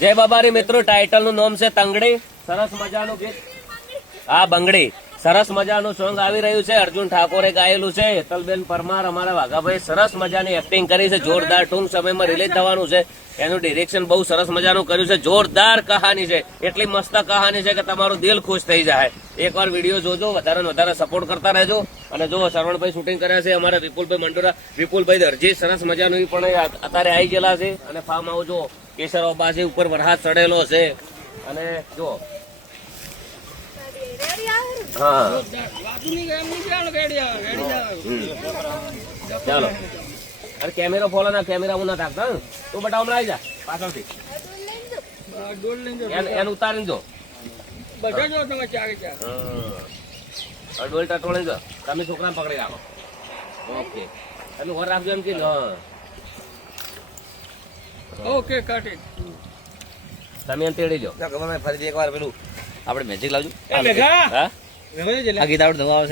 જય બાબારી મિત્રો ટાઇટલનું નામ છે તંગડી. સરસ મજાનું ગીત. આ બંગડી. સરસ મજાનું સોંગ આવી રહ્યું છે. અર્જુન ઠાકોરે ગાયેલું છે. હેતલબેન પરમાર અમારા વાઘાભાઈ સરસ મજાની એક્ટિંગ કરી છે. જોરદાર ટૂંક સમયમાં રિલીઝ થવાનું છે. એનું ડિરેક્શન બહુ સરસ મજાનું કર્યું છે. જોરદાર કહાની છે. એટલી મસ્ત કહાની છે કે તમારું દિલ ખુશ થઈ જાય. એકવાર વીડિયો જોજો, વધારે વધારે સપોર્ટ કરતા રહેજો. અને જો શરવણભાઈ શૂટિંગ કર્યા છે, અમારા વિપુલભાઈ મંડોરા, વિપુલભાઈ દરજી, સરસ મજાનું પણ અત્યારે આવી ગયેલા છે. અને ફાર્મ હાઉસ જો કેસર ઓબા ઉપર વરસાદ ચડેલો છે. અને જો. ચાલો અરે કેમેરો ફોલો ના કેમેરા હું ના રાખતા તું બટા હમણાં આવી જા પાછળથી. એને એને ઉતારીને જો. હા. ડોલ ટટોળી દો તમે છોકરા પકડી રાખો. ઓકે. તમે ઓર રાખજો એમ કે હા. ઓકે કટ ઇટ તમે એમ તેડી લો ફરીથી એકવાર પેલું આપણે મેજિક લાવજો. હા? આ બાબા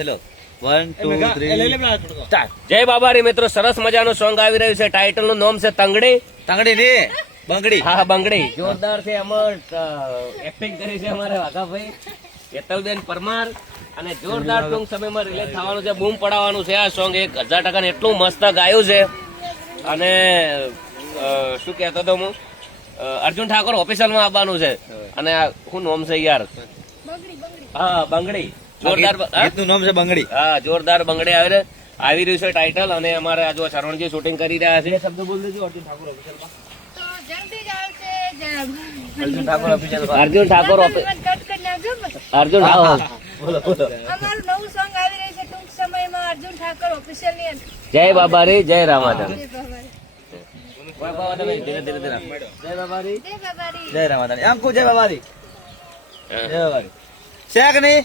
જય બાબારી મિત્રો સરસ મજાનું સોંગ આવી રહ્યું છે. ટાઇટલનું નામ છે તંગડી. તંગડી ને? બંગડી. હા બંગડી. જોરદાર છે એમાં એક્ટિંગ કરી છે અમારે વાઘાભાઈ. કેતલબેન પરમાર. અને જોરદાર ટૂંક સમયમાં રિલીઝ થવાનું છે. બૂમ પડાવવાનું છે આ સોંગ એક હજાર ટકા એટલું મસ્ત ગાયું છે. અને શું કહેતો હતો હું? અર્જુન ઠાકોર ઓફિસલમાં આવવાનું છે. અને આ શું નોમ છે યાર? હા બંગડી. જોરદાર ગીતનું નામ છે બંગડી. હા જોરદાર બંગડી આવે આવી રહ્યું છે ટાઇટલ અને અમારે આ જો શરવણજી શૂટિંગ કરી રહ્યા છે. શબ્દ બોલ દેજો અર્જુન ઠાકોર official તો જલ્દી જ આવશે જરા. અર્જુન ઠાકોર અર્જુન ઠાકોર બોલો બોલો. અમારું નવું સોંગ આવી રહ્યું છે ટૂંક સમયમાં અર્જુન ઠાકોર ઓફિશિયલની જય બાબા રે જય રામાધન. જય ધીરે ધીરે જય બાબા રે જય રામાધન. એમ કહું જય બાબા રે જય બાબા રે શેક? નહીં.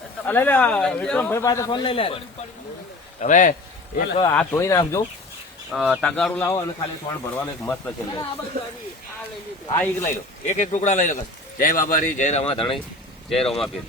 આ. હવે એક હાથ ધોઈ નાખજો તગારું લાવો અને ખાલી સોણ ભરવાનું એક મસ્ત છે આ. આ. આ એક લઈ લો એક એક ટુકડા લઈ લો જય જય બાબારી, જય રમા ધણી જય રોમાપીર